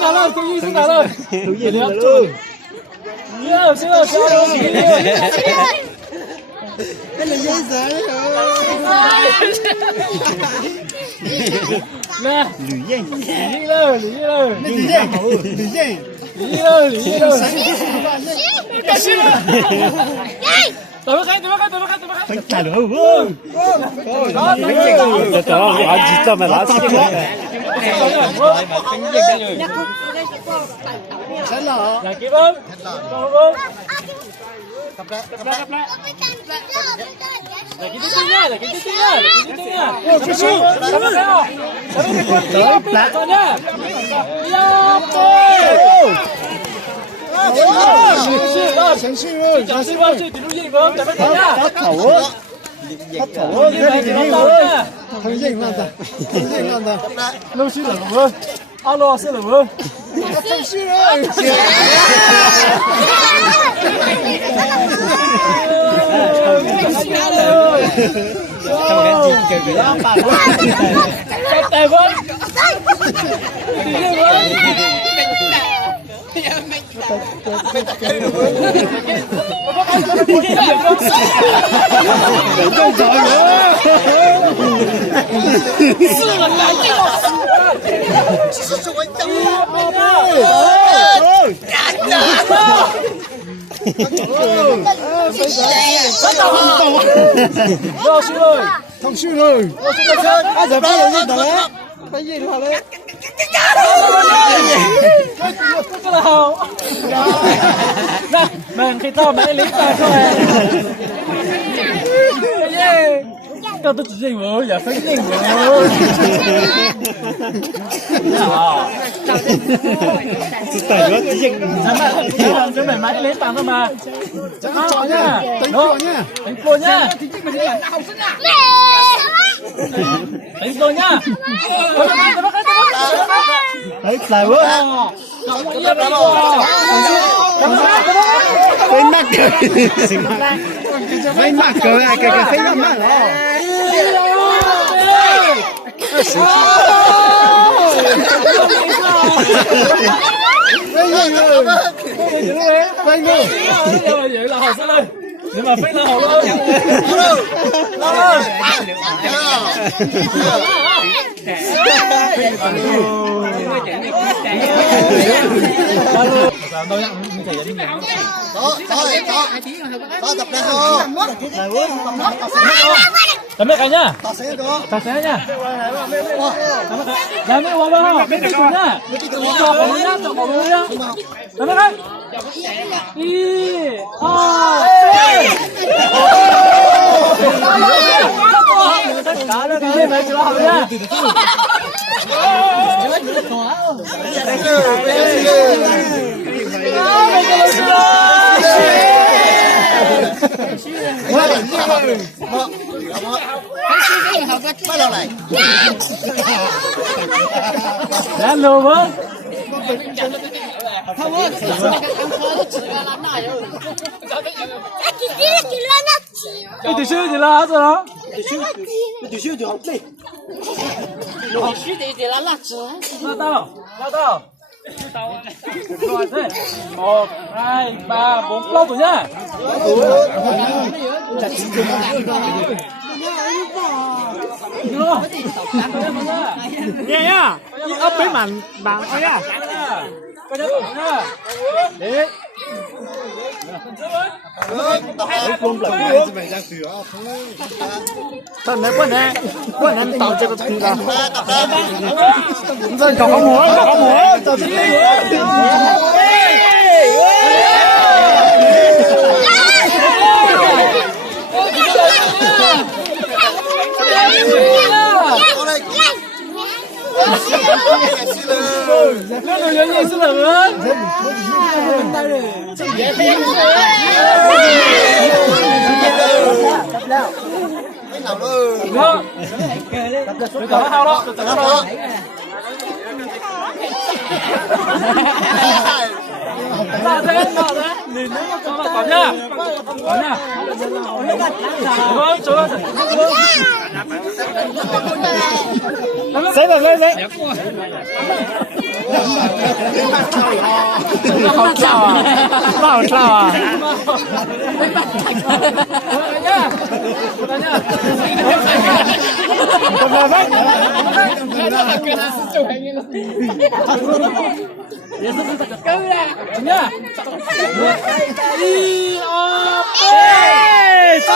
nào rồi, tôi gì xuống nào rồi. Tôi gì nữa luôn. Nhiều, siêu, siêu. Cái này dễ sợ đấy nè lưỡi dây lý rồi lưỡi dây cái gì tôi bắt phải trả được không đó anh chỉ cho mày lá xịt đấy là kịp không không cặp lại là cái tiếp nha cái xuống cặp lại không tới con nhá程序员，讲是吧？这底路硬刚，咱们看下。他跑啊，你看你很硬朗的，路是冷不？阿罗是冷不？程序员，大哥，thông讯rồi, ai giờ bao giờ nhìn đấy, phải nhìn vào đấy. cái nào? Nè, mình khi tao mẹ lính ta thôi. Cái gì? Tao tôi chỉ gì mà, giờ phải gì mà. Tẩy nó tí Chứ mày mãi lính tao thôi mà. Chắc chọn nha, đánh cua nha. Đánh cua nhá. Đánh cua nhá. Đấy, lại quá. Phải mắc cười. Phải mắc cười à, cái phải mắc mắc đó. Quanh rồi. Vậy là học lên. Nhưng mà phải là học luôn. Đó tập ra không? Tắm mẹ cả nhá. Tạt xe nhá. Làm mấy uống không? Bên cái cuốn nhá. Chọc vào nhá, chọc vào nhá. Tắm mẹ cái. Đi. Tất cả nó cái này cho học nhá. Đã lùm á. Cái từ xưa thì là hết rồi đó. Từ xưa thì học gì? Lao tao. Rồi thế. 1, 2, 3, 4 lâu rồi nhá. Nghe nhá. Ấp với màn bằng thôi nhá. Coi nhá tụi nhá. Đấy. Thân đấy quên em tao cho cái là dân có múa tao chỉ Nó rồi nhớ gì xin lỗi ơi. Đó. Tôi tao hao đó, tôi tao đó. Ra thế, nhìn nó còn nhá. Còn nhá. Vâng, chú ơi. Giấy rồi, giấy. 好跳啊！好跳啊！怎么样？一二三。